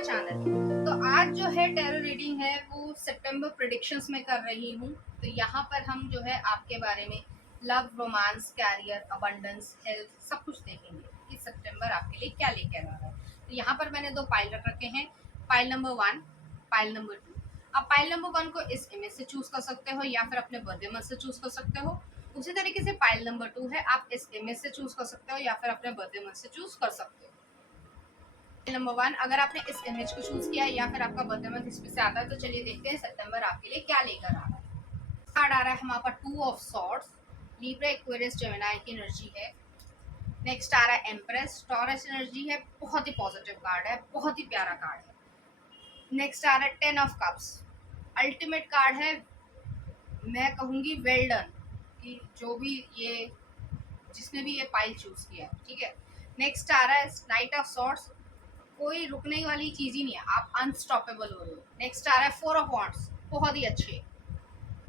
My channel. तो आज जो है टैरो रीडिंग है वो सितंबर प्रेडिक्शंस में कर रही हूँ। तो यहाँ पर हम जो है आपके बारे में love, romance, career, abundance, health सब कुछ देखेंगे कि सितंबर आपके लिए क्या लेकर आ रहा है। तो यहाँ पर मैंने दो पाइल रख रखे हैं, पाइल नंबर 1, पाइल नंबर 2। आप पाइल नंबर 1 को इस इमेज से चूज कर सकते हो या फिर अपने बर्थडे मंथ से चूज कर सकते हो। उसी तरीके से पाइल नंबर 2 है, आप इस इमेज से चूज कर सकते हो या फिर अपने बर्थडे मंथ से चूज कर सकते हो। नंबर 1, अगर आपने इस इमेज को चूज किया है या फिर आपका बर्थडे मंथ इसमें से आता है, तो चलिए देखते हैं सितंबर आपके लिए क्या लेकर आ रहा है। कार्ड आ रहा है हमारे पास 2 of swords, Libra, Aquarius, Gemini की एनर्जी है। नेक्स्ट आ रहा है एम्प्रेस, टॉरस एनर्जी है। बहुत ही पॉजिटिव कार्ड है, बहुत ही प्यारा कार्ड है। नेक्स्ट आ रहा है 10 ऑफ कप्स, अल्टीमेट कार्ड है। मैं कहूंगी वेल डन कि जो भी ये जिसने भी ये पाइल चूज किया है, ठीक है। नेक्स्ट आ रहा है नाइट ऑफ सॉर्ड्स, कोई रुकने वाली चीज ही नहीं है, आप अनस्टॉपेबल हो रहे हो। नेक्स्ट आ रहा है 4 ऑफ वॉन्ड्स, बहुत ही अच्छे।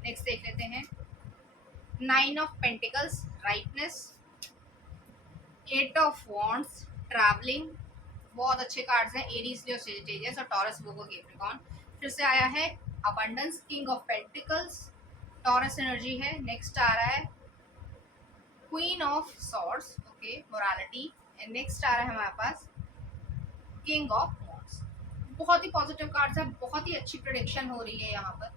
नेक्स्ट देख लेते हैं 9 of pentacles, rightness, 8 of wands, travelling. बहुत अच्छे कार्ड्स हैं, एरीज, लियो, सजिटेरियस और टॉरस, वर्गो, कैप्रिकॉर्न। फिर से आया है abundance, king of pentacles, Taurus energy है। नेक्स्ट आ रहा है queen of swords, okay, morality. And next आ रहा है हमारे पास किंग ऑफ वॉन्ड्स। बहुत ही पॉजिटिव कार्ड्स है, बहुत ही अच्छी प्रेडिक्शन हो रही है यहाँ पर।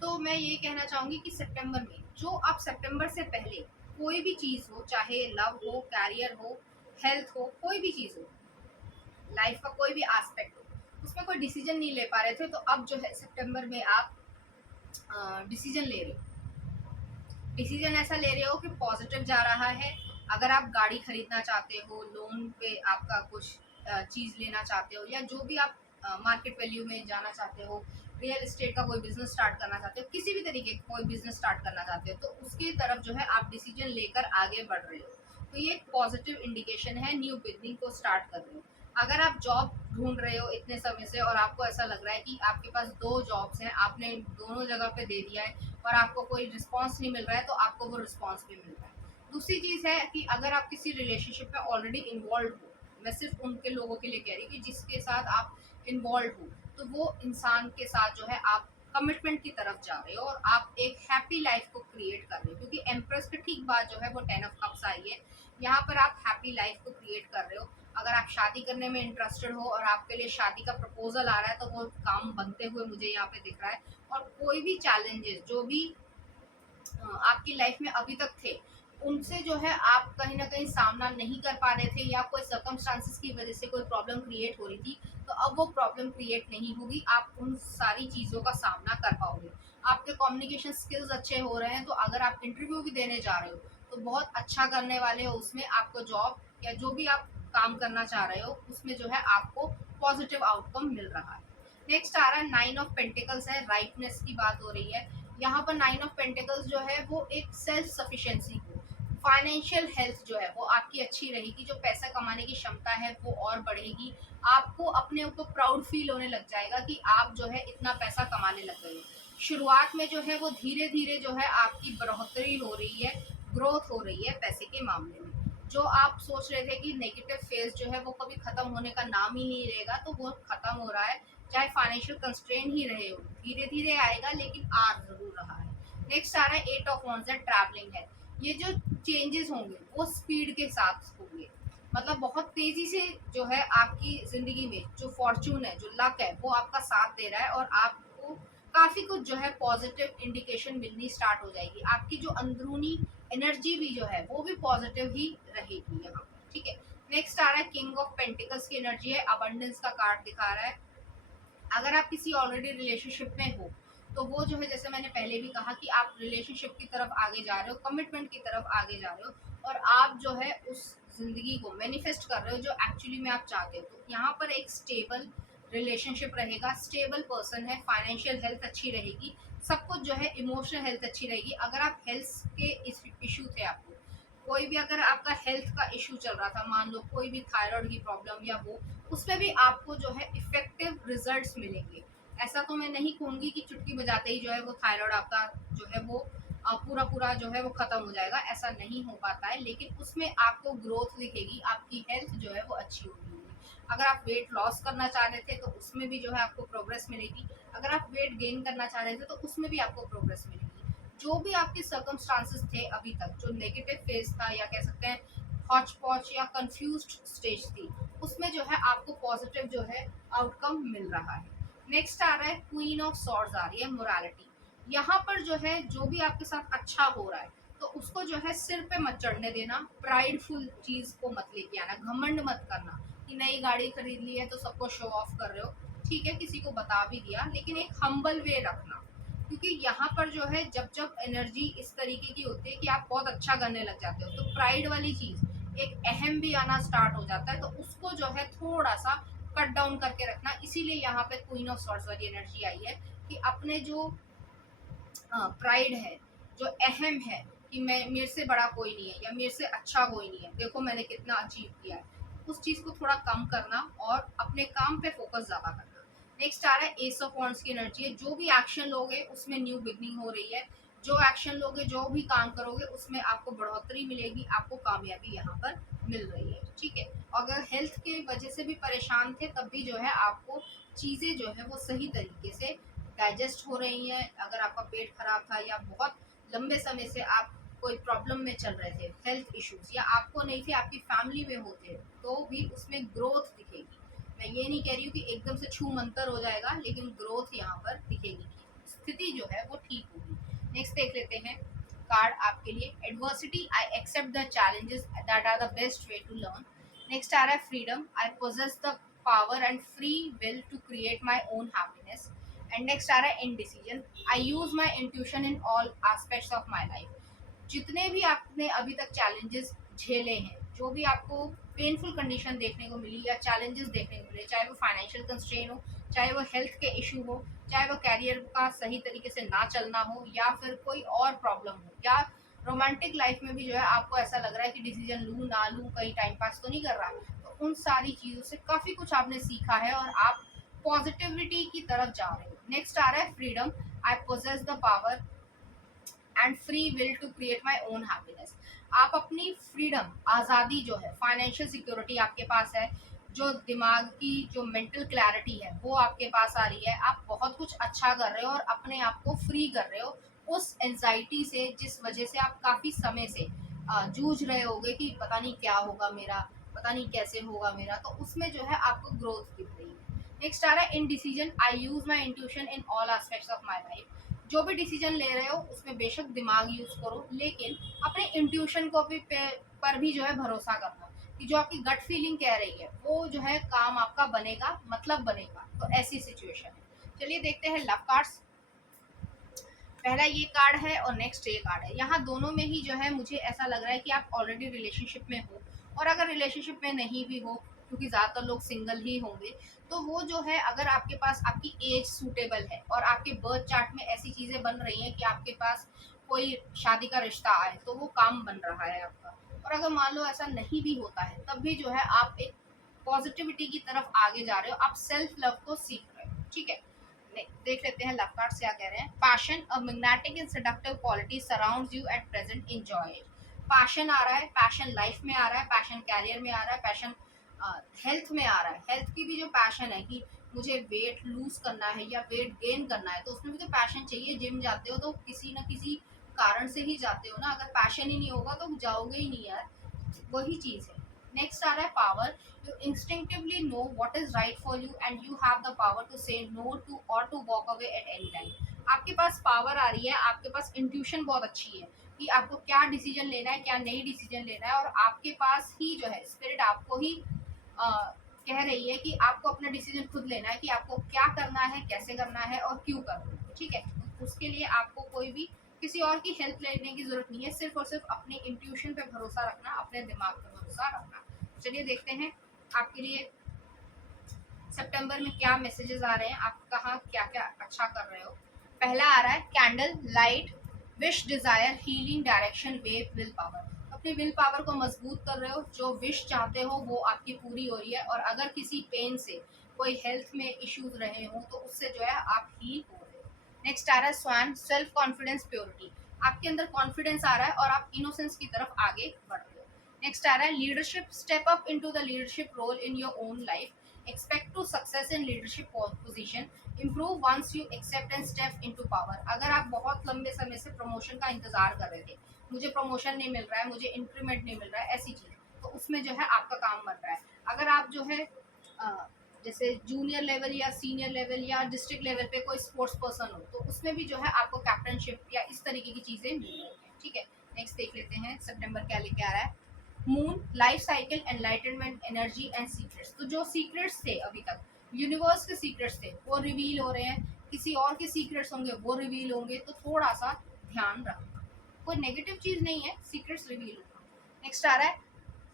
तो मैं ये कहना चाहूंगी कि सितंबर में जो आप सितंबर से पहले कोई भी चीज हो, चाहे लव हो, कैरियर हो, हेल्थ हो, कोई भी चीज हो, लाइफ का कोई भी एस्पेक्ट हो, उसमें कोई डिसीजन नहीं ले पा रहे थे, तो अब जो है सितंबर में आप डिसीजन ले रहे हो। डिसीजन ऐसा ले रहे हो कि पॉजिटिव जा रहा है। अगर आप गाड़ी खरीदना चाहते हो, लोन पे आपका कुछ चीज लेना चाहते हो, या जो भी आप मार्केट वैल्यू में जाना चाहते हो, रियल एस्टेट का कोई बिजनेस स्टार्ट करना चाहते हो, किसी भी तरीके का कोई बिजनेस स्टार्ट करना चाहते हो, तो उसकी तरफ जो है आप डिसीजन लेकर आगे बढ़ रहे हो। तो ये एक पॉजिटिव इंडिकेशन है, न्यू बिगनिंग को स्टार्ट कर रहे हो। अगर आप जॉब ढूंढ रहे हो इतने समय से और आपको ऐसा लग रहा है कि आपके पास 2 जॉब्स हैं, आपने दोनों जगह पे दे दिया है और आपको कोई रिस्पॉन्स नहीं मिल रहा है, तो आपको वो रिस्पॉन्स भी मिल रहा है। दूसरी चीज़ है कि अगर आप किसी रिलेशनशिप में ऑलरेडी इन्वॉल्व हो, मैं सिर्फ उनके लोगों के लिए कह रही हूँ कि जिसके साथ आप इन्वॉल्व हो, तो वो इंसान के साथ जो है आप कमिटमेंट की तरफ जा रहे हो और आप एक हैप्पी लाइफ को क्रिएट कर रहे हो, क्योंकि एम्प्रेस के ठीक बाद जो है वो 10 ऑफ कप्स आई है। यहाँ पर आप हैप्पी लाइफ को क्रिएट कर रहे हो। अगर आप शादी करने में इंटरेस्टेड हो और आपके लिए शादी का प्रपोजल आ रहा है, तो वो काम बनते हुए मुझे यहाँ पे दिख रहा है। और कोई भी चैलेंजेस जो भी आपकी लाइफ में अभी तक थे, उनसे जो है आप कहीं ना कहीं सामना नहीं कर पा रहे थे, या कोई सर्कमस्टांसिस की वजह से कोई प्रॉब्लम क्रिएट हो रही थी, तो अब वो प्रॉब्लम क्रिएट नहीं होगी। आप उन सारी चीज़ों का सामना कर पाओगे। आपके कम्युनिकेशन स्किल्स अच्छे हो रहे हैं, तो अगर आप इंटरव्यू भी देने जा रहे हो तो बहुत अच्छा करने वाले हो उसमें। आपको जॉब या जो भी आप काम करना चाह रहे हो उसमें जो है आपको पॉजिटिव आउटकम मिल रहा है। नेक्स्ट आ रहा है 9 ऑफ पेंटिकल्स है, राइटनेस की बात हो रही है यहाँ पर। 9 ऑफ पेंटिकल्स जो है वो एक सेल्फ सफिशिएंसी को, फाइनेंशियल हेल्थ जो है वो आपकी अच्छी रहेगी, जो पैसा कमाने की क्षमता है वो और बढ़ेगी। आपको अपने ऊपर प्राउड फील होने लग जाएगा कि आप जो है इतना पैसा कमाने लग गए हो। शुरुआत में जो है वो धीरे धीरे जो है आपकी बढ़ोतरी हो रही है, ग्रोथ हो रही है पैसे के मामले में। जो आप सोच रहे थे कि नेगेटिव फेज जो है वो कभी खत्म होने का नाम ही नहीं लेगा, तो वो खत्म हो रहा है। चाहे फाइनेंशियल कंस्ट्रेन ही रहे हो, धीरे धीरे आएगा लेकिन आ जरूर रहा है। नेक्स्ट आ रहा है 8 ऑफ वॉन्ड्स है, ट्रैवलिंग है। ये जो चेंजेस होंगे वो स्पीड के साथ होंगे, मतलब बहुत तेजी से जो है आपकी जिंदगी में जो फॉर्चून है, जो लक है, वो आपका साथ दे रहा है और आपको काफी कुछ जो है पॉजिटिव इंडिकेशन मिलनी स्टार्ट हो जाएगी। आपकी जो अंदरूनी एनर्जी भी जो है वो भी पॉजिटिव ही रहेगी यहाँ पर, ठीक है। नेक्स्ट आ रहा है किंग ऑफ पेंटिकल्स की एनर्जी है, अबंडेंस का कार्ड दिखा रहा है। अगर आप किसी ऑलरेडी रिलेशनशिप में हो, तो वो जो है जैसे मैंने पहले भी कहा कि आप रिलेशनशिप की तरफ आगे जा रहे हो, कमिटमेंट की तरफ आगे जा रहे हो और आप जो है उस जिंदगी को मैनिफेस्ट कर रहे हो जो एक्चुअली में आप चाहते हो। तो यहाँ पर एक स्टेबल रिलेशनशिप रहेगा, स्टेबल पर्सन है, फाइनेंशियल हेल्थ अच्छी रहेगी, सब कुछ जो है इमोशनल हेल्थ अच्छी रहेगी। अगर आप हेल्थ के इशू थे, आपको कोई भी अगर आपका हेल्थ का इशू चल रहा था, मान लो कोई भी थायराइड की प्रॉब्लम या वो, उसमें भी आपको जो है इफेक्टिव रिजल्ट्स मिलेंगे। ऐसा तो मैं नहीं कहूँगी कि चुटकी बजाते ही जो है वो थायराइड आपका जो है वो पूरा पूरा जो है वो खत्म हो जाएगा, ऐसा नहीं हो पाता है, लेकिन उसमें आपको ग्रोथ दिखेगी, आपकी हेल्थ जो है वो अच्छी होगी। अगर आप वेट लॉस करना चाह रहे थे तो उसमें भी जो है आपको प्रोग्रेस मिलेगी, अगर आप वेट गेन करना चाह रहे थे तो उसमें भी आपको प्रोग्रेस मिलेगी। जो भी आपके सर्कमस्टांसेस थे अभी तक, जो नेगेटिव फेज था या कह सकते हैं हॉच पॉच या कंफ्यूज्ड स्टेज थी, उसमें जो है आपको पॉजिटिव जो है आउटकम मिल रहा है। नेक्स्ट आ रहा है क्वीन ऑफ सॉर्ड्स, आ रही है मोरालिटी। यहाँ पर जो है जो भी आपके साथ अच्छा हो रहा है तो उसको जो है सिर पे मत चढ़ने देना, प्राइडफुल चीज को मत लेके आना, घमंड मत करना कि नई गाड़ी खरीद ली है तो सबको शो ऑफ कर रहे हो। ठीक है, किसी को बता भी दिया, लेकिन एक हम्बल वे रखना, क्योंकि यहाँ पर जो है जब जब एनर्जी इस तरीके की होती है कि आप बहुत अच्छा करने लग जाते हो तो प्राइड वाली चीज एक अहम भी आना स्टार्ट हो जाता है, तो उसको जो है थोड़ा सा कट डाउन करके रखना। इसीलिए यहाँ पे क्वीन ऑफ सॉर्ड्स वाली एनर्जी आई है कि अपने जो प्राइड है, जो अहम है कि मैं, मेरे से बड़ा कोई नहीं है या मेरे से अच्छा कोई नहीं है, देखो मैंने कितना अचीव किया है, उस चीज़ को थोड़ा कम करना और अपने काम पे फोकस ज़्यादा करना। नेक्स्ट आ रहा है एस ऑफ वॉन्ड्स की एनर्जी है। जो भी एक्शन लोगे उसमें न्यू बिगनिंग हो रही है, जो एक्शन लोगे, जो भी काम करोगे उसमें आपको बढ़ोतरी मिलेगी, आपको कामयाबी यहाँ पर मिल रही है। ठीक है, अगर हेल्थ के वजह से भी परेशान थे तब भी जो है आपको चीज़ें जो है वो सही तरीके से डाइजेस्ट हो रही हैं। अगर आपका पेट खराब था या बहुत लंबे समय से आप कोई प्रॉब्लम में चल रहे थे, हेल्थ इश्यूज, या आपको नहीं थे आपकी फैमिली में होते, तो भी उसमें ग्रोथ दिखेगी। मैं ये नहीं कह रही हूँ कि एकदम से छू मंतर हो जाएगा, लेकिन ग्रोथ यहाँ पर दिखेगी, स्थिति जो है वो ठीक होगी। नेक्स्ट देख लेते हैं कार्ड आपके लिए, adversity I accept the challenges that are the best way to learn. Next आ रहा है freedom, I possess the power and free will to create my own happiness. And next आ रहा है indecision, I use my intuition in all aspects of my life. जितने भी आपने अभी तक चैलेंजेस झेले हैं, जो भी आपको पेनफुल कंडीशन देखने को मिली या चैलेंजेस देखने को मिले, चाहे वो फाइनेंशियल कंस्ट्रेन हो, चाहे वो हेल्थ के इशू हो, चाहे वो कैरियर का सही तरीके से ना चलना हो, या फिर कोई और प्रॉब्लम हो, या रोमांटिक लाइफ में भी जो है आपको ऐसा लग रहा है कि डिसीजन लूँ ना लूँ, कहीं टाइम पास तो नहीं कर रहा, तो उन सारी चीज़ों से काफ़ी कुछ आपने सीखा है और आप पॉजिटिविटी की तरफ जा रहे हो। नेक्स्ट आ रहा है freedom, I possess the power and free will to create my own happiness. आप अपनी फ्रीडम, आज़ादी जो है, फाइनेंशियल सिक्योरिटी आपके पास है, जो दिमाग की जो मेंटल क्लैरिटी है वो आपके पास आ रही है, आप बहुत कुछ अच्छा कर रहे हो और अपने आप को फ्री कर रहे हो उस एंजाइटी से जिस वजह से आप काफ़ी समय से जूझ रहे होगे कि पता नहीं क्या होगा मेरा, पता नहीं कैसे होगा मेरा, तो उसमें जो है आपको ग्रोथ दिख रही है। नेक्स्ट आ रहा है in decision, I use my intuition in all aspects of my life. जो भी डिसीजन ले रहे हो उसमें बेशक दिमाग यूज करो, लेकिन अपने इंट्यूशन को भी पर भी जो है भरोसा करना कि जो आपकी गट फीलिंग कह रही है वो जो है काम आपका बनेगा, मतलब बनेगा। तो ऐसी सिचुएशन है। चलिए देखते हैं लव कार्ड्स। पहला ये कार्ड है और नेक्स्ट ये कार्ड है। यहाँ दोनों में ही जो है मुझे ऐसा लग रहा है कि आप ऑलरेडी रिलेशनशिप में हो, और अगर रिलेशनशिप में नहीं भी हो, क्योंकि ज़्यादातर लोग सिंगल ही होंगे, तो वो जो है अगर आपके पास आपकी एज सूटेबल है और आपके बर्थ चार्ट में ऐसी चीज़ें बन रही हैं कि आपके पास कोई शादी का रिश्ता आए तो वो काम बन रहा है आपका। और अगर मान लो ऐसा नहीं भी होता है तब भी जो है आप एक पॉजिटिविटी की तरफ आगे जा रहे हो, आप सेल्फ लव को सीख रहे हो। ठीक है, देख लेते हैं लव कार्ड क्या कह रहे हैं। Passion, a magnetic and seductive quality surrounds you at present, enjoy it. Passion आ रहा है, पैशन लाइफ में आ रहा है, पैशन कैरियर में आ रहा है, पैशन हेल्थ में आ रहा है। हेल्थ की भी जो पैशन है कि मुझे वेट लूज करना है या वेट गेन करना है, तो उसमें भी तो पैशन चाहिए। जिम जाते हो तो किसी ना किसी कारण से ही जाते हो ना, अगर पैशन ही नहीं होगा तो जाओगे ही नहीं यार, वही चीज है। नेक्स्ट आ रहा है power, you instinctively know what is right for you and you have the power to say no to or to walk away at any time। आपके पास पावर आ रही है, आपके पास इंट्यूशन बहुत अच्छी है कि आपको क्या डिसीजन लेना है, क्या नहीं डिसीजन लेना है, और आपके पास ही जो है स्पिरिट आपको ही कह रही है कि आपको अपना डिसीजन खुद लेना है कि आपको क्या करना है, कैसे करना है और क्यों करना है। ठीक है, उसके लिए आपको कोई भी किसी और की हेल्प लेने की जरूरत नहीं है, सिर्फ और सिर्फ अपने इंट्यूशन पे भरोसा रखना, अपने दिमाग पे भरोसा रखना। चलिए देखते हैं आपके लिए सितंबर में क्या मैसेजेस आ रहे हैं, आप कहाँ क्या क्या अच्छा कर रहे हो। पहला आ रहा है candle light, wish Dzire healing direction wave will power. अपनी विल पावर को मजबूत कर रहे हो, जो विश चाहते हो वो आपकी पूरी हो रही है, और अगर किसी पेन से, कोई हेल्थ में इश्यूज रहे हो तो उससे जो है आप हील हो रहे हो। नेक्स्ट आ रहा है स्वान, सेल्फ कॉन्फिडेंस प्योरिटी। आपके अंदर कॉन्फिडेंस आ रहा है और आप इनोसेंस की तरफ आगे बढ़ रहे हो। नेक्स्ट आ रहा है leadership, step up into the leadership role in your own life, expect to success in leadership position, improve once you accept and step into power. अगर आप बहुत लंबे समय से प्रमोशन का इंतजार कर रहे थे, मुझे प्रमोशन नहीं मिल रहा है, मुझे इंक्रीमेंट नहीं मिल रहा है, ऐसी चीज, तो उसमें जो है आपका काम बन रहा है। अगर आप जो है जैसे जूनियर लेवल या सीनियर लेवल या डिस्ट्रिक्ट लेवल पे कोई स्पोर्ट्स पर्सन हो, तो उसमें भी जो है आपको कैप्टनशिप या इस तरीके की चीजें मिल रही है। ठीक है, नेक्स्ट देख लेते हैं सितंबर क्या लेके आ रहा है। Moon, life cycle, enlightenment, energy and secrets. तो जो सीक्रेट्स थे अभी तक, यूनिवर्स के सीक्रेट्स थे, वो रिवील हो रहे हैं, किसी और के सीक्रेट्स होंगे वो रिवील होंगे, तो थोड़ा सा ध्यान रखना। कोई नेगेटिव चीज नहीं है, सीक्रेट्स रिवील होगा। नेक्स्ट आ रहा है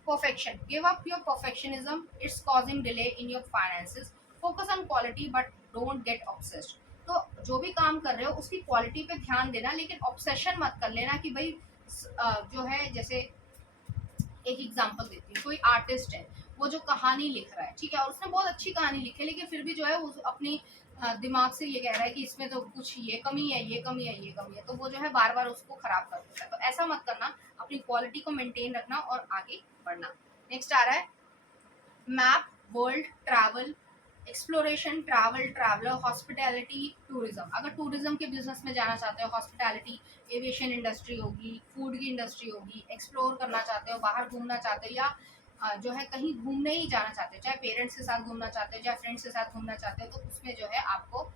perfection, give up your perfectionism, it's causing delay in your finances, focus on quality but don't get obsessed। तो जो भी काम कर रहे हो उसकी क्वालिटी पे ध्यान देना, लेकिन ऑब्सेशन मत कर लेना कि भाई जो है, जैसे एक एग्जांपल देती हूँ, कोई आर्टिस्ट है, वो जो कहानी लिख रहा है, ठीक है, और उसने बहुत अच्छी कहानी लिखी है, लेकिन फिर भी जो है वो अपनी दिमाग से ये कह रहा है कि इसमें तो कुछ ये कमी है, ये कमी है, ये कमी है, तो वो जो है बार बार उसको खराब कर देता है। तो ऐसा मत करना, अपनी क्वालिटी को मेंटेन रखना और आगे बढ़ना। नेक्स्ट आ रहा है map, world, travel, exploration, travel, traveller, hospitality, tourism. अगर टूरिज्म के बिजनेस में जाना चाहते हो, हॉस्पिटैलिटी, एविएशन इंडस्ट्री होगी, फूड की इंडस्ट्री होगी, एक्सप्लोर करना चाहते हो, बाहर घूमना चाहते हो, या जो है कहीं घूमने ही जाना चाहते हो, चाहे पेरेंट्स के साथ घूमना चाहते हो, चाहे फ्रेंड्स के साथ घूमना चाहते हो, तो उसमें जो है आपको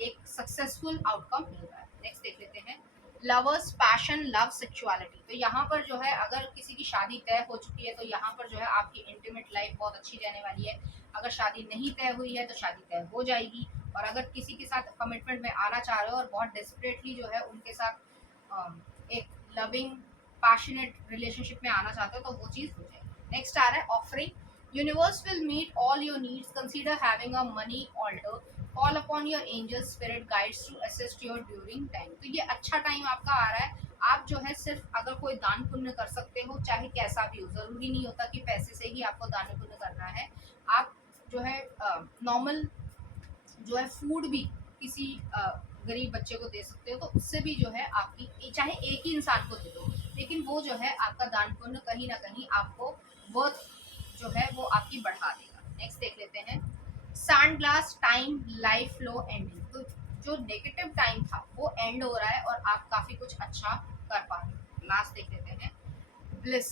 एक सक्सेसफुल आउटकम मिल रहा है। नेक्स्ट देख लेते हैं लवर्स, पैशन, लव, सेक्सुअलिटी। तो यहाँ पर जो है अगर किसी की शादी तय हो चुकी है, तो यहाँ पर जो है आपकी इंटीमेट लाइफ बहुत अच्छी रहने वाली है। अगर शादी नहीं तय हुई है तो शादी तय हो जाएगी, और अगर किसी के साथ कमिटमेंट में आना चाह रहे हो और बहुत डेस्परेटली जो है उनके साथ एक लविंग पैशनेट रिलेशनशिप में आना चाहते हो, तो वो चीज़ हो जाएगी। नेक्स्ट आ रहा है offering, universe will meet all your needs, consider having a money altar, call upon your angel spirit guides to assist your during time. तो ये अच्छा टाइम आपका आ रहा है। आप जो है सिर्फ अगर कोई दान पुण्य कर सकते हो, चाहे कैसा भी हो, जरूरी नहीं होता कि पैसे से ही आपको दान पुण्य करना है। आप जो है नॉर्मल जो है फूड भी किसी गरीब बच्चे को दे सकते हो, तो उससे भी जो है आपकी, चाहे एक ही इंसान को दे दो, लेकिन वो जो है आपका दान पुण्य कहीं ना कहीं आपको वर्थ जो है वो आपकी बढ़ा देगा। नेक्स्ट देख लेते हैं sand glass, time, life flow, ending. तो जो नेगेटिव टाइम था वो एंड हो रहा है और आप काफी कुछ अच्छा कर पा रहे हो। लास्ट देख लेते हैं bliss,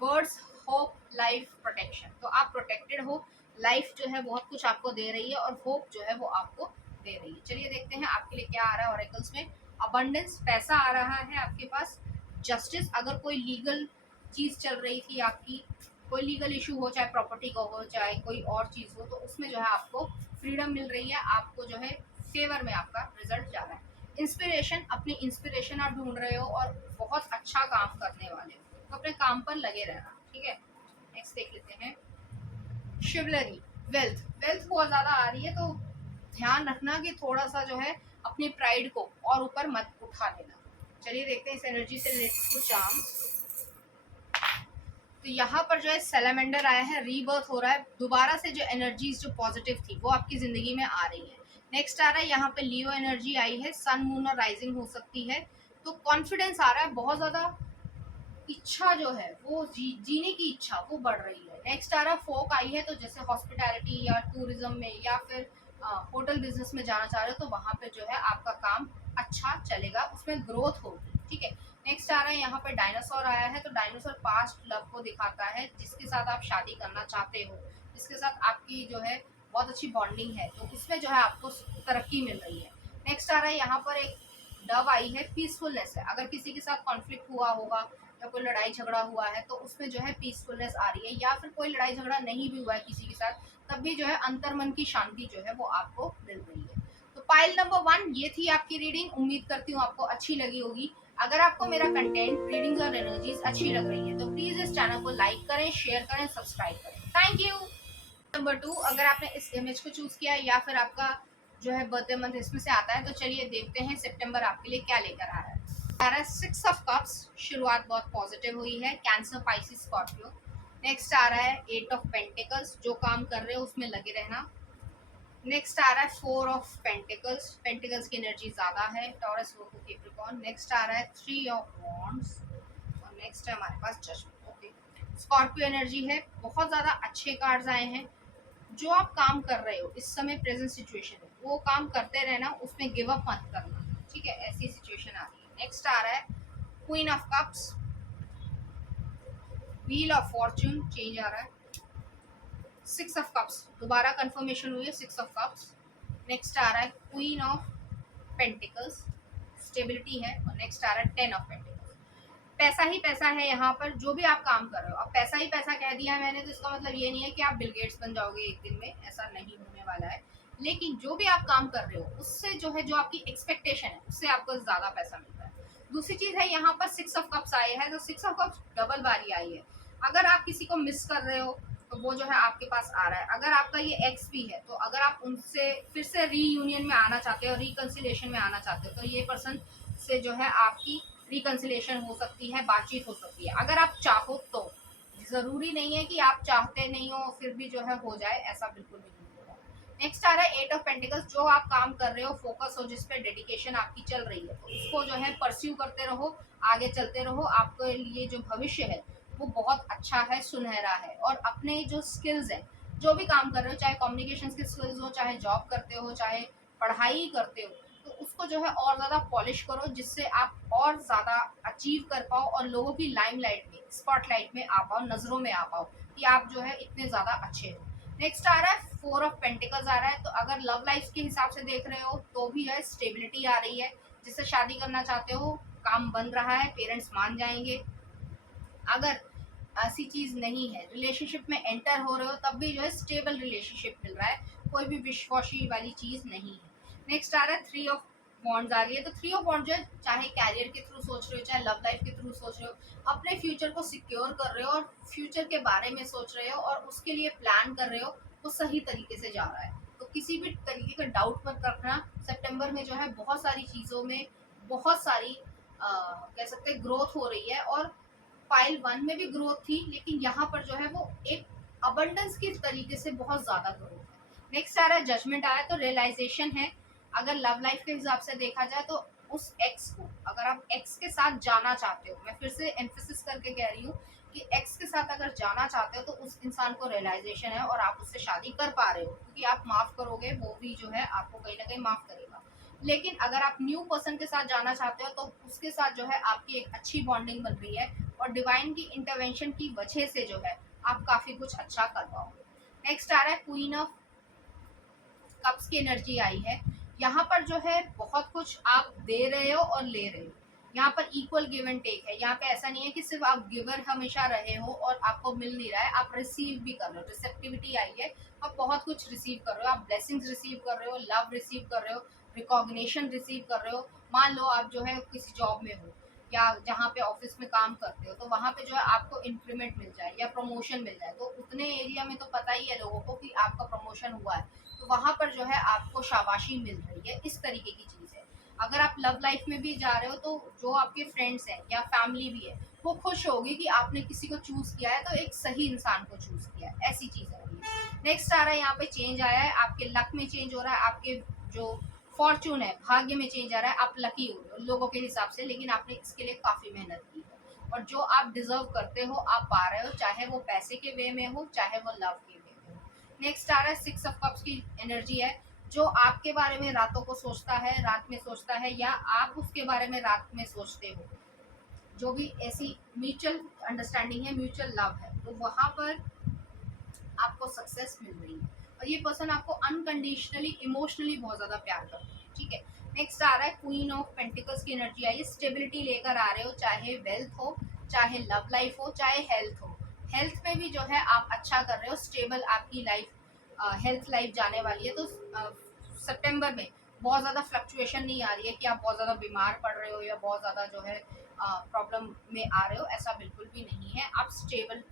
birds, hope, life, protection. तो आप प्रोटेक्टेड हो, लाइफ जो है बहुत कुछ आपको दे रही है और होप जो है वो आपको दे रही है। चलिए देखते हैं आपके लिए क्या आ रहा है ऑरेकल्स में। अबंडेंस, पैसा आ रहा है आपके पास। जस्टिस, अगर कोई लीगल चीज चल रही थी आपकी, कोई लीगल इशू हो, चाहे प्रॉपर्टी का हो, चाहे कोई और चीज हो, तो उसमें जो है आपको फ्रीडम मिल रही है, आपको जो है फेवर में आपका रिजल्ट जा रहा है। इंस्पिरेशन, अपनी इंस्पिरेशन आप ढूंढ रहे हो और बहुत अच्छा काम करने वाले हो, तो अपने काम पर लगे रहना। ठीक है, नेक्स्ट देख लेते हैं शिवलरी, वेल्थ। वेल्थ बहुत ज्यादा आ रही है, तो ध्यान रखना कि थोड़ा सा जो है अपनी प्राइड को और ऊपर मत उठा लेना। चलिए देखते हैं इस एनर्जी से रिलेटेड कुछ चार्म्स। तो यहाँ पर जो है सेलेमेंडर आया है, रीबर्थ हो रहा है, दोबारा से जो एनर्जीज जो पॉजिटिव थी वो आपकी जिंदगी में आ रही है। नेक्स्ट आ रहा है यहाँ पे लियो एनर्जी आई है, सन, मून और राइजिंग हो सकती है, तो कॉन्फिडेंस आ रहा है, बहुत ज्यादा इच्छा जो है वो जीने की इच्छा वो बढ़ रही है। नेक्स्ट आ रहा फोक आई है, तो जैसे हॉस्पिटैलिटी या टूरिज्म में या फिर होटल बिजनेस में जाना चाह रहे हो, तो वहां पे जो है आपका काम अच्छा चलेगा, उसमें ग्रोथ होगी। ठीक है, नेक्स्ट आ रहा है यहाँ पे डायनासोर आया है, तो डायनासोर पास्ट लव को दिखाता है, जिसके साथ आप शादी करना चाहते हो, जिसके साथ आपकी जो है बहुत अच्छी बॉन्डिंग है, तो उसमें जो है आपको तरक्की मिल रही है। नेक्स्ट आ रहा है यहाँ पर एक डव आई है, पीसफुलनेस है, अगर किसी के साथ कॉन्फ्लिक्ट हुआ होगा या कोई लड़ाई झगड़ा हुआ है, तो उसमें जो है पीसफुलनेस आ रही है, या फिर कोई लड़ाई झगड़ा नहीं भी हुआ है किसी के साथ, तब भी जो है अंतर्मन की शांति जो है वो आपको मिल रही है। तो पाइल नंबर 1 ये थी आपकी रीडिंग, उम्मीद करती हूँ आपको अच्छी लगी होगी। अगर आपको मेरा कंटेंट, रीडिंग्स और एनर्जीज अच्छी लग रही है, तो प्लीज इस चैनल को लाइक करें, शेयर करें, सब्सक्राइब करें। Thank you. नंबर 2, अगर आपने इस इमेज को चूज किया है या फिर आपका जो है बर्थडे मंथ इसमें से आता है, तो चलिए देखते हैं सितंबर आपके लिए क्या लेकर आ रहा है। आ रहा है 6 ऑफ कप्स, शुरुआत बहुत पॉजिटिव हुई है, कैंसर, पाइसिस, स्कॉर्पियो। नेक्स्ट आ रहा है 8 ऑफ पेंटिकल्स, जो काम कर रहे हो उसमें लगे रहना। नेक्स्ट आ रहा है 4 ऑफ पेंटिकल्स, पेंटिकल्स की एनर्जी ज्यादा है, टॉरस, वर्गो, कैप्रिकॉर्न। नेक्स्ट आ रहा है 3 ऑफ वॉन्ड्स, और नेक्स्ट है हमारे पास जजमेंट। ओके, स्कॉर्पियो एनर्जी है, बहुत ज़्यादा अच्छे कार्ड्स आए हैं। जो आप काम कर रहे हो इस समय प्रेजेंट सिचुएशन है, वो काम करते रहना, उसमें गिव अप मत करना, ठीक है, ऐसी सिचुएशन आ रही है। नेक्स्ट आ रहा है queen of cups, wheel of fortune change आ रहा है, सिक्स ऑफ कप्स दोबारा कंफर्मेशन हुई है, सिक्स ऑफ कप्स। नेक्स्ट आ रहा है क्वीन ऑफ पेंटिकल्स, स्टेबिलिटी है। और नेक्स्ट आ रहा है टेन ऑफ पेंटिकल्स, पैसा ही पैसा है यहाँ पर। जो भी आप काम कर रहे हो, अब पैसा ही पैसा कह दिया है मैंने, तो इसका मतलब ये नहीं है कि आप बिल गेट्स बन जाओगे एक दिन में, ऐसा नहीं होने वाला है। लेकिन जो भी आप काम कर रहे हो उससे जो है, जो आपकी एक्सपेक्टेशन है उससे आपको ज्यादा पैसा मिलता है। दूसरी चीज है, यहाँ पर सिक्स ऑफ कप्स आए हैं, तो सिक्स ऑफ कप्स डबल बारी आई है। अगर आप किसी को मिस कर रहे हो तो वो जो है आपके पास आ रहा है। अगर आपका ये एक्स भी है, तो अगर आप उनसे फिर से रीयूनियन में आना चाहते हो, रिकंसिलिएशन में आना चाहते हो, तो ये पर्सन से जो है आपकी रिकंसिलिएशन हो सकती है, बातचीत हो सकती है, अगर आप चाहो तो। जरूरी नहीं है कि आप चाहते नहीं हो फिर भी जो है हो जाए, ऐसा बिल्कुल भी नहीं होगा। नेक्स्ट आ रहा है एट ऑफ पेंटिकल्स, जो आप काम कर रहे हो, फोकस हो, जिस पे डेडिकेशन आपकी चल रही है, तो उसको जो है परस्यू करते रहो, आगे चलते रहो। आपके लिए जो भविष्य है वो बहुत अच्छा है, सुनहरा है। और अपने जो स्किल्स है, जो भी काम कर रहे हो, चाहे कम्युनिकेशन की स्किल्स हो, चाहे जॉब करते हो, चाहे पढ़ाई करते हो, तो उसको जो है और ज़्यादा पॉलिश करो, जिससे आप और ज़्यादा अचीव कर पाओ और लोगों की लाइमलाइट में, स्पॉटलाइट में आ पाओ, नज़रों में आ पाओ कि आप जो है इतने ज़्यादा अच्छे हो। नेक्स्ट आ रहा है फोर ऑफ पेंटिकल्स आ रहा है, तो अगर लव लाइफ के हिसाब से देख रहे हो तो भी है, स्टेबिलिटी आ रही है। जिससे शादी करना चाहते हो, काम बन रहा है, पेरेंट्स मान जाएंगे। अगर ऐसी चीज नहीं है, रिलेशनशिप में एंटर हो रहे हो, तब भी जो है स्टेबल रिलेशनशिप मिल रहा है, कोई भी विश्वासी वाली चीज नहीं है। नेक्स्ट आ रहा है थ्री ऑफ बॉन्ड्स आ रही है, तो थ्री ऑफ बॉन्ड जो है, चाहे कैरियर के थ्रू सोच रहे हो, चाहे लव लाइफ के थ्रू सोच रहे हो, अपने फ्यूचर को सिक्योर कर रहे हो और फ्यूचर के बारे में सोच रहे हो और उसके लिए प्लान कर रहे हो, वो सही तरीके से जा रहा है। तो किसी भी तरीके का डाउट मत रखना। सितंबर में जो है बहुत सारी चीज़ों में बहुत सारी कह सकते हैं ग्रोथ हो रही है, और फाइल वन में भी ग्रोथ थी, लेकिन यहाँ पर जो है वो एक अबंडेंस के तरीके से बहुत ज्यादा ग्रोथ है। नेक्स्ट आ रहा है जजमेंट आया, तो रियलाइजेशन है। अगर लव लाइफ के हिसाब से देखा जाए तो उस एक्स को, अगर आप एक्स के साथ जाना चाहते हो, मैं फिर से एम्फेसिस करके कह रही हूँ कि एक्स के साथ अगर जाना चाहते हो तो उस इंसान को रियलाइजेशन है और आप उससे शादी कर पा रहे हो, क्योंकि आप माफ करोगे, वो भी जो है आपको कहीं ना कहीं माफ करेगा। लेकिन अगर आप न्यू पर्सन के साथ जाना चाहते हो तो उसके साथ जो है आपकी एक अच्छी बॉन्डिंग बन रही है, और डिवाइन की इंटरवेंशन की वजह से जो है आप काफी कुछ अच्छा कर पाओगे। नेक्स्ट आ रहा है क्वीन ऑफ कप्स की एनर्जी आई है। यहाँ पर जो है बहुत कुछ आप दे रहे हो और ले रहे हो, यहाँ पर इक्वल गिव एंड टेक है। यहाँ पे ऐसा नहीं है कि सिर्फ आप गिवर हमेशा रहे हो और आपको मिल नहीं रहा है, आप रिसीव भी कर रहे हो, रिसेप्टिविटी आई है, आप बहुत कुछ रिसीव कर रहे हो, आप ब्लेसिंग्स रिसीव कर रहे हो, लव रिसीव कर रहे हो, रिकॉग्निशन रिसीव कर रहे हो। मान लो आप जो है किसी जॉब में हो या जहाँ पे ऑफिस में काम करते हो, तो वहाँ पे जो है आपको इंक्रीमेंट मिल जाए या प्रमोशन मिल जाए, तो उतने एरिया में तो पता ही है लोगों को कि आपका प्रमोशन हुआ है, तो वहाँ पर जो है आपको शाबाशी मिल रही है, इस तरीके की चीज़ है। अगर आप लव लाइफ में भी जा रहे हो तो जो आपके फ्रेंड्स हैं या फैमिली भी है, वो खुश होगी कि आपने किसी को चूज किया है, तो एक सही इंसान को चूज किया है, ऐसी चीज़ है। नेक्स्ट आ रहा है, यहाँ पे चेंज आया है, आपके लक में चेंज हो रहा है, आपके जो फॉर्चून है, भाग्य में चेंज आ रहा है। आप लकी हो रहे हो लोगों के हिसाब से, लेकिन आपने इसके लिए काफ़ी मेहनत की है, और जो आप डिजर्व करते हो आप पा रहे हो, चाहे वो पैसे के वे में हो, चाहे वो लव के वे में हो। नेक्स्ट आ रहा है सिक्स ऑफ कप्स की एनर्जी है, जो आपके बारे में रातों को सोचता है, रात में सोचता है, या आप उसके बारे में रात में सोचते हो, जो भी ऐसी म्यूचुअल अंडरस्टैंडिंग है, म्यूचुअल लव है, तो वहाँ पर आपको सक्सेस मिल रही है, और ये पर्सन आपको अनकंडीशनली इमोशनली बहुत ज़्यादा प्यार करता है, ठीक है। नेक्स्ट आ रहा है क्वीन ऑफ पेंटिकल्स की एनर्जी आई है, स्टेबिलिटी लेकर आ रहे हो, चाहे वेल्थ हो, चाहे लव लाइफ हो, चाहे हेल्थ हो। हेल्थ में भी जो है आप अच्छा कर रहे हो, स्टेबल आपकी लाइफ, हेल्थ लाइफ जाने वाली है। तो सितंबर में बहुत ज़्यादा फ्लक्चुएशन नहीं आ रही है कि आप बहुत ज़्यादा बीमार पड़ रहे हो या बहुत ज़्यादा जो है प्रॉब्लम में आ रहे हो, ऐसा बिल्कुल भी नहीं है, आप स्टेबल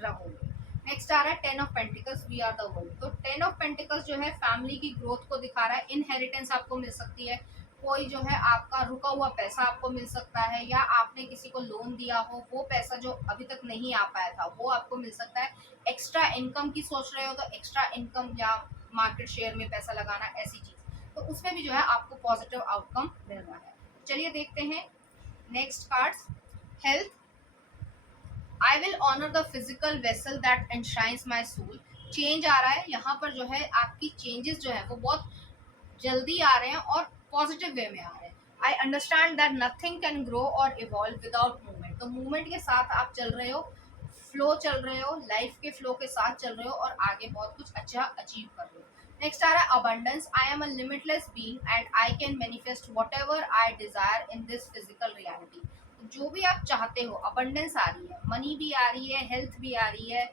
रहोगे। नेक्स्ट आ रहा है ten of pentacles, we are the world. तो टेन ऑफ पेंटिकल्स जो है फैमिली की ग्रोथ को दिखा रहा है, इनहेरिटेंस आपको मिल सकती है, कोई जो है आपका रुका हुआ पैसा आपको मिल सकता है, या आपने किसी को लोन दिया हो, वो पैसा जो अभी तक नहीं आ पाया था वो आपको मिल सकता है। एक्स्ट्रा इनकम की सोच रहे हो तो एक्स्ट्रा इनकम या मार्केट शेयर में पैसा लगाना, ऐसी चीज, तो उसमें भी जो है आपको पॉजिटिव आउटकम मिल रहा है। चलिए देखते हैं next cards. Health I will honour the physical vessel that enshrines my soul. Change आ रहा है यहाँ पर, जो है आपकी चेंजेस जो है वो बहुत जल्दी आ रहे हैं और पॉजिटिव वे में आ रहे हैं। I understand that nothing can grow और इवॉल्व विदाउट मूवमेंट। तो मूवमेंट के साथ आप चल रहे हो, फ्लो चल रहे हो, लाइफ के फ्लो के साथ चल रहे हो और आगे बहुत कुछ अच्छा अचीव कर रहे हो। नेक्स्ट आ रहा है abundance. I am a limitless being and I can manifest whatever I Dzire in this physical reality. जो भी आप चाहते हो, अबंडेंस आ रही है, मनी भी आ रही है, हेल्थ भी आ रही है,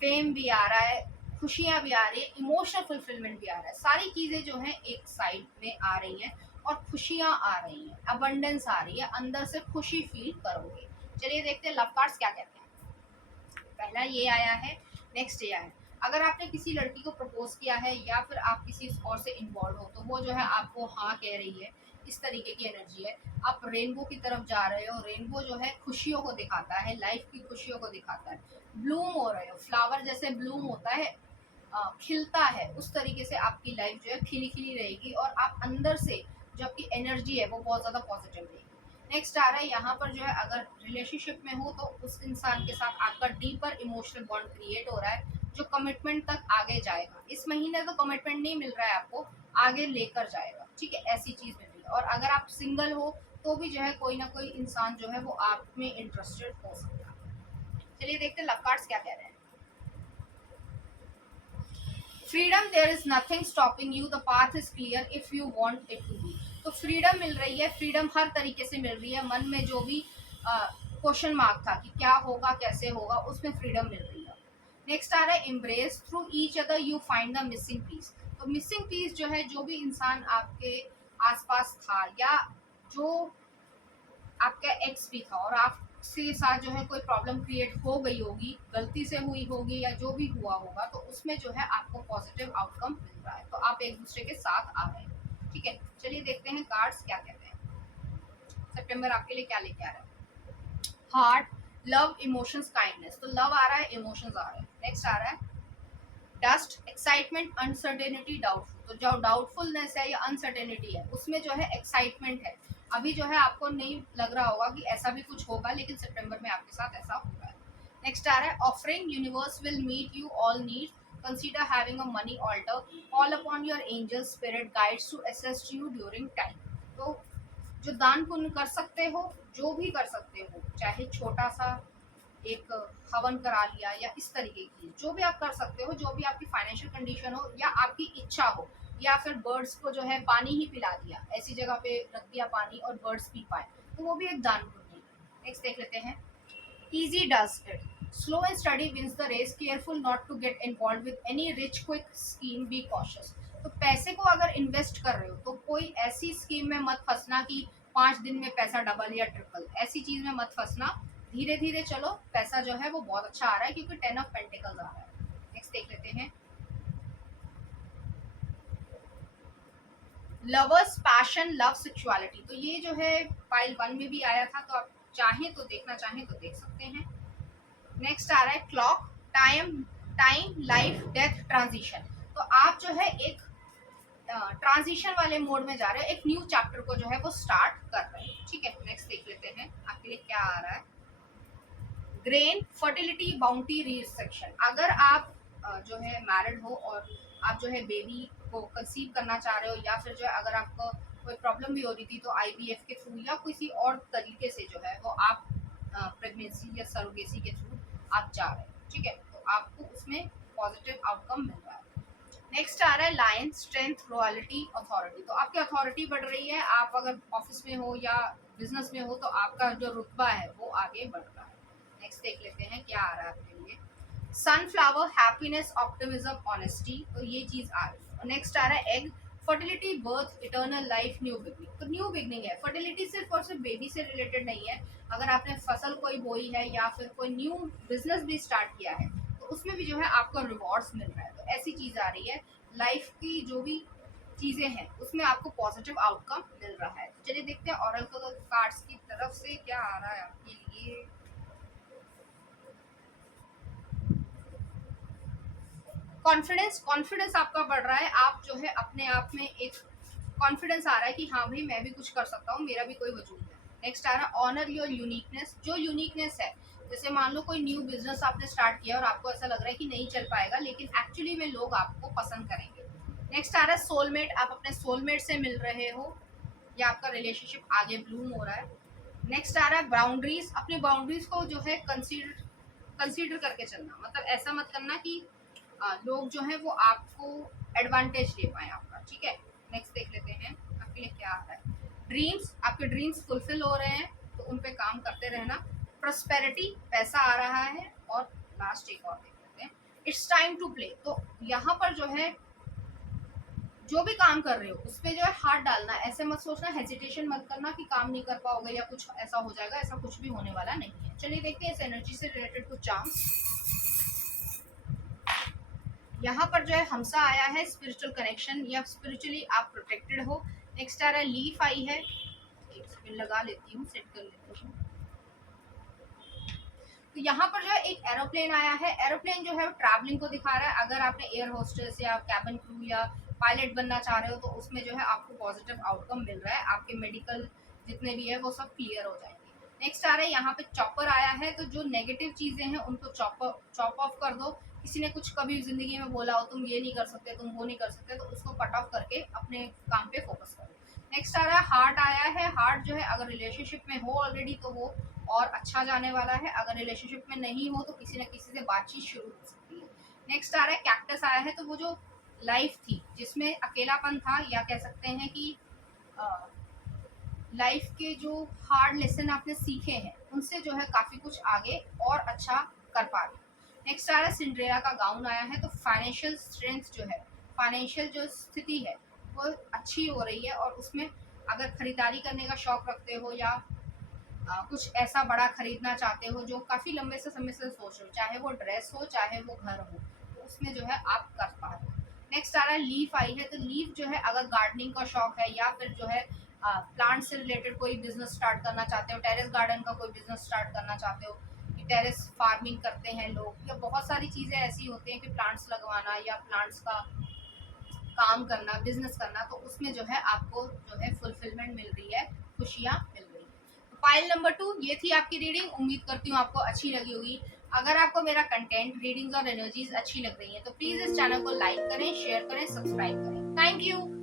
फेम भी आ रहा है, खुशियां भी आ रही है, इमोशनल फुलफिलमेंट भी आ रहा है। सारी चीजें जो हैं एक साइड में आ रही हैं और खुशियां आ रही हैं, अबंडेंस आ रही है, अंदर से खुशी फील करोगे। चलिए देखते हैं लव कार्ड्स क्या कहते हैं। पहला ये आया है, नेक्स्ट ये आया है। अगर आपने किसी लड़की को प्रपोज किया है या फिर आप किसी और से इन्वॉल्व हो तो वो जो है आपको हाँ कह रही है, इस तरीके की एनर्जी है। आप रेनबो की तरफ जा रहे हो, रेनबो जो है खुशियों को दिखाता है, लाइफ की खुशियों को दिखाता है। ब्लूम हो रहे हो, फ्लावर जैसे ब्लूम होता है, खिलता है, उस तरीके से आपकी लाइफ जो है खिली खिली रहेगी और आप अंदर से जो आपकी एनर्जी है वो बहुत ज़्यादा पॉजिटिव रहेगी। नेक्स्ट आ रहा है यहाँ पर जो है, अगर रिलेशनशिप में हो तो उस इंसान के साथ आपका डीपर इमोशनल बॉन्ड क्रिएट हो रहा है जो कमिटमेंट तक आगे जाएगा। इस महीने तो कमिटमेंट नहीं मिल रहा है आपको, आगे लेकर जाएगा, ठीक है, ऐसी चीज़ मिल रही है। और अगर आप सिंगल हो तो भी जो है कोई ना कोई इंसान जो है वो आप में इंटरेस्टेड हो सकता है। चलिए देखते हैं लव कार्ड्स क्या कह रहे हैं। Freedom, there is nothing stopping you, the path is clear if you want it to be. तो फ्रीडम मिल रही है, फ्रीडम हर तरीके से मिल रही है। मन में जो भी क्वेश्चन मार्क था कि क्या होगा कैसे होगा, उसमें फ्रीडम मिल रही है। नेक्स्ट आ रहा है embrace, through each other you find the missing piece. तो मिसिंग पीस जो है, जो भी इंसान आपके आसपास था या जो आपका एक्स भी था और आपके साथ जो है कोई प्रॉब्लम क्रिएट हो गई होगी, गलती से हुई होगी या जो भी हुआ होगा, तो उसमें जो है आपको पॉजिटिव आउटकम मिल रहा है। तो आप एक दूसरे के साथ आ रहे हैं, ठीक है। चलिए देखते हैं कार्ड्स क्या कहते हैं, सितंबर आपके लिए क्या लेके आ रहा है। Heart, love, emotions, kindness. तो लव आ रहा है, इमोशंस आ रहे हैं। नेक्स्ट आ रहा है डस्ट, एक्साइटमेंट, अनसर्टेनिटी, डाउटफुल। तो जो डाउटफुलनेस है या अनसर्टेनिटी है, उसमें जो है एक्साइटमेंट है। अभी जो है आपको नहीं लग रहा होगा कि ऐसा भी कुछ होगा, लेकिन सितंबर में आपके साथ ऐसा हो रहा है। नेक्स्ट आ रहा है offering, universe will meet you all needs, consider having a money altar, call upon your angel spirit guides to assist you during time. तो जो दान पुण्य कर सकते हो, जो भी कर सकते हो, चाहे छोटा सा एक हवन करा लिया या इस तरीके की, जो भी आप कर सकते हो, जो भी आपकी फाइनेंशियल कंडीशन हो या आपकी इच्छा हो, या फिर बर्ड्स को जो है पानी ही पिला दिया, ऐसी जगह पे रख दिया पानी और बर्ड्स पी पाए, तो वो भी एक दान पुण्य है। नेक्स्ट देख लेते हैं, easy does it, slow and steady wins the race, careful not to get involved with any rich quick scheme, be cautious। तो पैसे को अगर इन्वेस्ट कर रहे हो तो कोई ऐसी स्कीम में मत फंसना कि 5 दिन में पैसा डबल या ट्रिपल, ऐसी चीज में मत फंसना। धीरे धीरे चलो, पैसा जो है वो बहुत अच्छा आ रहा है क्योंकि 10 ऑफ पेंटिकल्स आ रहा है। नेक्स्ट देख लेते हैं, लवर्स, पैशन, लव, सेक्सुअलिटी। तो ये जो है फाइल 1 में भी आया था, तो आप चाहें तो देखना चाहें तो देख सकते हैं। नेक्स्ट आ रहा है clock, time, time, life, death, transition. तो आप जो है एक ट्रांजिशन वाले मोड में जा रहे हो, एक न्यू चैप्टर को जो है वो स्टार्ट कर रहे हैं, ठीक है। नेक्स्ट देख लेते हैं आपके लिए क्या आ रहा है। Grain, fertility, bounty, resection. अगर आप जो है मैरिड हो और आप जो है बेबी को कंसीव करना चाह रहे हो, या फिर जो है अगर आपको कोई प्रॉब्लम भी हो रही थी तो आईवीएफ के थ्रू या किसी और तरीके से जो है वो आप प्रेगनेंसी या सरोगेसी के थ्रू आप जा रहे हो, ठीक है, तो आपको उसमें पॉजिटिव आउटकम मिल रहा है। नेक्स्ट आ रहा है लायन, स्ट्रेंथ, रॉयल्टी, अथॉरिटी। तो आपकी अथॉरिटी बढ़ रही है, आप अगर ऑफिस में हो या बिजनेस में हो तो आपका जो रुतबा है वो आगे बढ़ रहा है। नेक्स्ट देख लेते हैं क्या आ रहा है आपके लिए। Sunflower, happiness, optimism, honesty. तो ये चीज आ रही है। नेक्स्ट आ रहा है egg, fertility, birth, eternal life, new beginning. तो न्यू बिगनिंग है, फर्टिलिटी सिर्फ और सिर्फ बेबी से रिलेटेड नहीं है। अगर आपने फसल कोई बोई है या फिर कोई न्यू बिजनेस भी स्टार्ट किया है तो उसमें भी जो है आपको रिवॉर्ड्स मिल रहा है। तो ऐसी चीज आ रही है, लाइफ की जो भी चीजें हैं उसमें आपको पॉजिटिव आउटकम मिल रहा है। चलिए देखते हैं ऑरेकल कार्ड्स की तरफ से क्या आ रहा है आपके लिए। कॉन्फिडेंस, कॉन्फिडेंस आपका बढ़ रहा है, आप जो है अपने आप में एक कॉन्फिडेंस आ रहा है कि हाँ भाई मैं भी कुछ कर सकता हूँ, मेरा भी कोई वजूद है। नेक्स्ट आ रहा है ऑनर योर यूनिकनेस। जो यूनिकनेस है, जैसे मान लो कोई न्यू बिजनेस आपने स्टार्ट किया और आपको ऐसा लग रहा है कि नहीं चल पाएगा, लेकिन एक्चुअली में लोग आपको पसंद करेंगे। नेक्स्ट आ रहा है सोलमेट। आप अपने सोलमेट से मिल रहे हो या आपका रिलेशनशिप आगे ब्लूम हो रहा है। नेक्स्ट आ रहा है बाउंड्रीज। अपनी बाउंड्रीज को जो है कंसीडर करके चलना, मतलब ऐसा मत करना कि लोग जो है वो आपको एडवांटेज ले पाए आपका, ठीक है। नेक्स्ट देख लेते हैं आपके लिए क्या आ रहा है। ड्रीम्स, आपके ड्रीम्स फुलफिल हो रहे हैं तो उन पे काम करते रहना। प्रॉस्पेरिटी, पैसा आ रहा है। और लास्ट एक और देख लेते हैं, इट्स टाइम टू प्ले। तो यहाँ पर जो है जो भी काम कर रहे हो उस पर जो है हाथ डालना, ऐसे मत सोचना, हेजिटेशन मत करना कि काम नहीं कर पाओगे या कुछ ऐसा हो जाएगा, ऐसा कुछ भी होने वाला नहीं है। चलिए देखते हैं इस एनर्जी से रिलेटेड कुछ चांस। यहाँ पर जो है हमसा आया है, स्पिरिचुअल कनेक्शन या स्पिरिचुअली आप प्रोटेक्टेड हो। नेक्स्ट आ रहा है लीफ आई है, एक सेकंड लगा लेती हूँ, सेट कर लेती हूँ। तो यहाँ पर जो है एक एरोप्लेन आया है। एरोप्लेन जो है ट्रैवलिंग को दिखा रहा है। अगर आपने एयर होस्टेस या कैबिन क्रू या पायलट बनना चाह रहे हो तो उसमें जो है आपको पॉजिटिव आउटकम मिल रहा है, आपके मेडिकल जितने भी है वो सब क्लियर हो जाएंगे। नेक्स्ट आ रहा है यहाँ पे चॉपर आया है। तो जो नेगेटिव चीजें हैं उनको चॉप ऑफ कर दो। किसी ने कुछ कभी जिंदगी में बोला हो तुम ये नहीं कर सकते, तुम वो नहीं कर सकते, तो उसको कट ऑफ करके अपने काम पे फोकस करो। नेक्स्ट आ रहा है हार्ट आया है। हार्ट जो है अगर रिलेशनशिप में हो ऑलरेडी तो वो और अच्छा जाने वाला है, अगर रिलेशनशिप में नहीं हो तो किसी न किसी से बातचीत शुरू हो सकती है। नेक्स्ट आ रहा है कैक्टस आया है। तो वो जो लाइफ थी जिसमें अकेलापन था, या कह सकते हैं कि लाइफ के जो हार्ड लेसन आपने सीखे हैं उनसे जो है काफ़ी कुछ आगे और अच्छा कर पा रहे। नेक्स्ट आ रहा है सिंड्रेला का गाउन आया है। तो फाइनेंशियल स्ट्रेंथ जो है, फाइनेंशियल जो स्थिति है वो अच्छी हो रही है, और उसमें अगर खरीदारी करने का शौक रखते हो या कुछ ऐसा बड़ा खरीदना चाहते हो जो काफ़ी लंबे से समय से सोच रहे हो, चाहे वो ड्रेस हो चाहे वो घर हो, तो उसमें जो है आप कर पा रहे हो। नेक्स्ट आ रहा है लीफ आई है। तो लीफ जो है अगर गार्डनिंग का शौक है या फिर जो है प्लांट से रिलेटेड कोई बिजनेस स्टार्ट करना चाहते हो, टेरेस गार्डन का कोई बिजनेस स्टार्ट करना चाहते हो, टेरेस फार्मिंग करते हैं लोग, या बहुत सारी चीज़ें ऐसी होती हैं कि प्लांट्स लगवाना या प्लांट्स का काम करना, बिजनेस करना, तो उसमें जो है आपको जो है फुलफिलमेंट मिल रही है, खुशियाँ मिल रही है। तो फाइल नंबर 2 ये थी आपकी रीडिंग। उम्मीद करती हूँ आपको अच्छी लगी होगी। अगर आपको मेरा कंटेंट, रीडिंग्स और एनर्जीज अच्छी लग रही है तो प्लीज़ इस चैनल को लाइक करें, शेयर करें, सब्सक्राइब करें। Thank you.